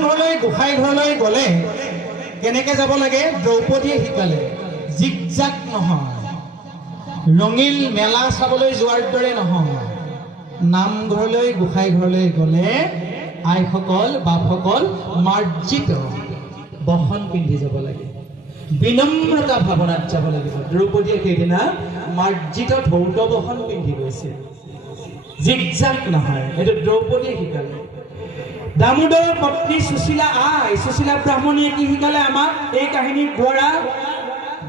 নামঘৰলৈ গোসাঁই ঘৰলৈ গ'লে কেনেকৈ যাব লাগে দ্ৰৌপদীয়ে শিকালে। জিকজাক নহয়, ৰঙিল মেলা চাবলৈ যোৱাৰ দৰে নহয়। নামঘৰলৈ গোসাঁই ঘৰলৈ গ'লে আইসকল বাপসকল মাৰ্জিত বসন পিন্ধি যাব লাগে, বিনম্ৰতা ভাৱনাত যাব লাগিব। দ্ৰৌপদীয়ে সেইদিনা মাৰ্জিত ধৌত বসন পিন্ধি গৈছে, জিকজাক নহয়। এইটো দ্ৰৌপদীয়ে শিকালে। দামোদৰৰ পত্নী সুশীলা সুশীলা ব্ৰাহ্মণীয়ে কি শিকালে আমাক এই কাহিনীৰ দ্বাৰা?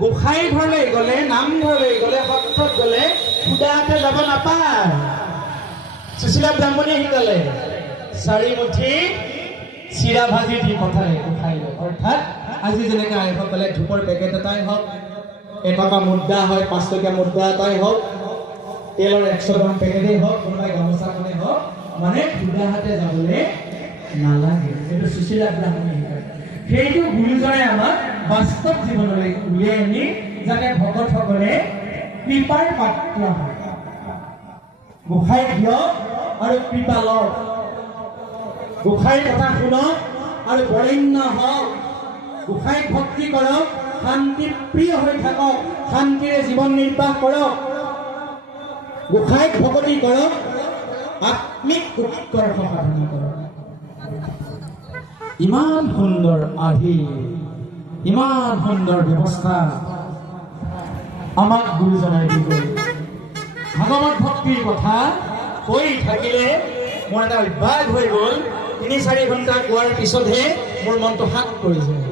গোসাঁই ঘৰলৈ গ'লে, নামঘৰলৈ গ'লে, সত্ৰত গ'লে সুদাহাতে যাব নাপায়। সুশীলা ব্ৰাহ্মণীয়ে শিকালে 4 মুঠি চিৰা ভাজি দি পঠায় গোসাঁইলৈ। অৰ্থাৎ আজি যেনেকৈ আইসকলে ধূপৰ পেকেট এটাই হওক, এটকা মুদ্ৰা হয়, 5 টকীয়া মুদ্ৰা এটাই হওক, তেলৰ 100 গ্ৰাম পেকেটেই হওক, কোনোবাই গামোচাখনেই হওক, মানে সুদাহাতে যাবলৈ নালাগে। এইটো সুশীলা ব্ৰাহ্মণীয়ে শিকায়। সেইটো গুৰুজনাই আমাক বাস্তৱ জীৱনলৈ উলিয়াই আনি যাতে ভকতসকলে কৃপাৰ পাত্ৰ হয়, গোসাঁই দিয়ক আৰু কৃপা লওক, গোসাঁইৰ কথা শুনক আৰু বৰেণ্য হওক, গোসাঁইক ভক্তি কৰক, শান্তি প্ৰিয় হৈ থাকক, শান্তিৰে জীৱন নিৰ্বাহ কৰক, গোসাঁইক ভকতি কৰক, আত্মিক উৎকৰ্ষ সাধনা কৰক। ইমান সুন্দৰ আহি, ইমান সুন্দৰ ব্যৱস্থা আমাক গুৰুজনাই দি গ'ল। ভাগৱত ভক্তিৰ কথা কৈ থাকিলে মোৰ এটা অভ্যাস হৈ গ'ল, 3-4 ঘণ্টা কোৱাৰ পিছতহে মোৰ মনটো শাক পৰি যায়।